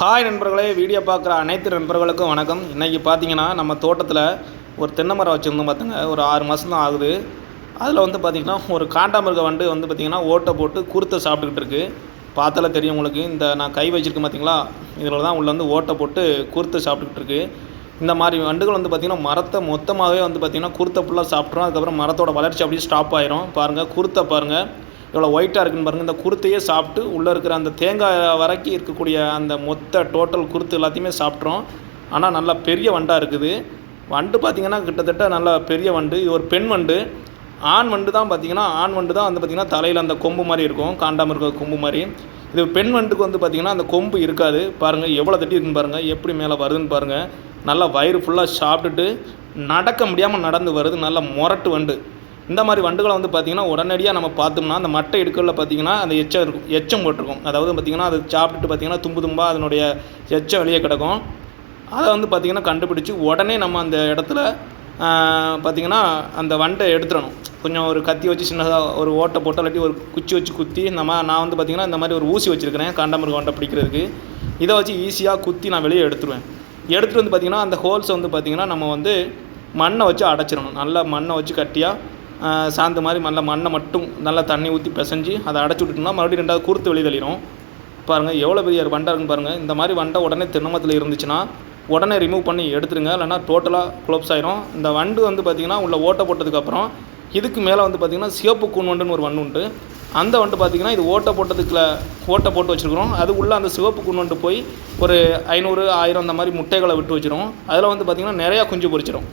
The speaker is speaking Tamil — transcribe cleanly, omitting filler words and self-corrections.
ஹாய் நண்பர்களே, வீடியோ பார்க்குற அனைத்து நண்பர்களுக்கும் வணக்கம். இன்றைக்கி பார்த்தீங்கன்னா நம்ம தோட்டத்தில் ஒரு தென்னை மரம் வச்சுருந்தோம் பார்த்துங்க. ஒரு 6 மாதம் தான் ஆகுது. அதில் வந்து பார்த்திங்கன்னா ஒரு காண்டாமிருக வண்டு வந்து பார்த்திங்கன்னா ஓட்டை போட்டு குருத்தை சாப்பிட்டுக்கிட்டு இருக்குது. பார்த்தாலே தெரியும் உங்களுக்கு. இந்த நான் கை வச்சுருக்கேன் பார்த்திங்களா, இதில் தான் உள்ள வந்து ஓட்டை போட்டு குருத்தை சாப்பிட்டுக்கிட்டு இருக்குது. இந்த மாதிரி வண்டுகள் வந்து பார்த்திங்கன்னா மரத்தை மொத்தமாகவே வந்து பார்த்திங்கன்னா குருத்தை ஃபுல்லாக சாப்பிட்றோம். அதுக்கப்புறம் மரத்தோட வளர்ச்சி அப்படியே ஸ்டாப் ஆயிரும். பாருங்கள், குருத்தை பாருங்கள் எவ்வளோ ஒயிட்டாக இருக்குன்னு பாருங்கள். இந்த குருத்தையே சாப்பிட்டு உள்ளே இருக்கிற அந்த தேங்காய் வரைக்கும் இருக்கக்கூடிய அந்த மொத்த டோட்டல் குருத்து எல்லாத்தையுமே சாப்பிட்றோம். ஆனால் நல்லா பெரிய வண்டாக இருக்குது. வண்டு பார்த்திங்கன்னா கிட்டத்தட்ட நல்லா பெரிய வண்டு. இது ஒரு பெண் வண்டு. ஆண் வண்டு தான் பார்த்திங்கன்னா வந்து பார்த்திங்கன்னா தலையில் அந்த கொம்பு மாதிரி இருக்கும், காண்டாமிருக கொம்பு மாதிரி. இது பெண் வண்டுக்கு வந்து பார்த்திங்கன்னா அந்த கொம்பு இருக்காது. பாருங்கள் எவ்வளோ தட்டி இருக்குன்னு பாருங்கள், எப்படி மேலே வருதுன்னு பாருங்கள். நல்லா வயிறு ஃபுல்லாக சாப்பிட்டுட்டு நடக்க முடியாமல் நடந்து வருது. நல்லா முரட்டு வண்டு. இந்த மாதிரி வண்டுகளை வந்து பார்த்திங்கன்னா உடனடியாக நம்ம பார்த்தோம்னா அந்த மட்டை எடுக்கல பார்த்திங்கன்னா அந்த எச்சம் போட்டிருக்கும். அதாவது பார்த்திங்கன்னா அது சாப்பிட்டுட்டு பார்த்திங்கன்னா தும்பு அதனுடைய எச்சம் வெளியே கிடக்கும். அதை வந்து பார்த்திங்கன்னா கண்டுபிடிச்சி உடனே நம்ம அந்த இடத்துல பார்த்திங்கன்னா அந்த வண்டை எடுத்துடணும். கொஞ்சம் ஒரு கத்தி வச்சு சின்னதாக ஒரு ஓட்டை போட்டு இல்லாட்டி ஒரு குச்சி வச்சு குத்தி நான் வந்து பார்த்திங்கன்னா இந்த மாதிரி ஒரு ஊசி வச்சுருக்கிறேன் காண்டாமிருக வண்டை பிடிக்கிறதுக்கு. இதை வச்சு ஈஸியாக குத்தி நான் வெளியே எடுத்துருவேன். எடுத்துகிட்டு வந்து பார்த்திங்கன்னா அந்த ஹோல்ஸை வந்து பார்த்திங்கன்னா நம்ம வந்து மண்ணை வச்சு அடைச்சிடணும். நல்லா மண்ணை வச்சு கட்டியாக சாந்து மாதிரி மண்ணை மட்டும் நல்லா தண்ணி ஊற்றி பிசைஞ்சு அதை அடைச்சி விட்டுட்டோம்னா மறுபடியும் 2வது குருத்து வெளியே தள்ளிடும். பாருங்கள் எவ்வளோ பெரிய வண்டை இருக்குன்னு பாருங்கள். இந்த மாதிரி வண்டை உடனே தென்னமரத்தில் இருந்துச்சுன்னா உடனே ரிமூவ் பண்ணி எடுத்துருங்க, இல்லைனா டோட்டலாக க்ளோப்ஸ் ஆயிரும். இந்த வண்டு வந்து பார்த்திங்கன்னா உள்ள ஓட்டை போட்டதுக்கப்புறம் இதுக்கு மேலே வந்து பார்த்திங்கன்னா சிவப்பு கூன் வண்டுன்னு ஒரு வண்டு உண்டு. அந்த வண்டு பார்த்திங்கன்னா இது ஓட்டை போட்டு வச்சுருக்கிறோம். அது உள்ளே அந்த சிவப்பு கூன் வண்டு போய் ஒரு 500 1000 அந்த மாதிரி முட்டைகளை விட்டு வச்சிரும். அதில் வந்து பார்த்திங்கன்னா நிறையா குஞ்சு பொரிச்சிடும்.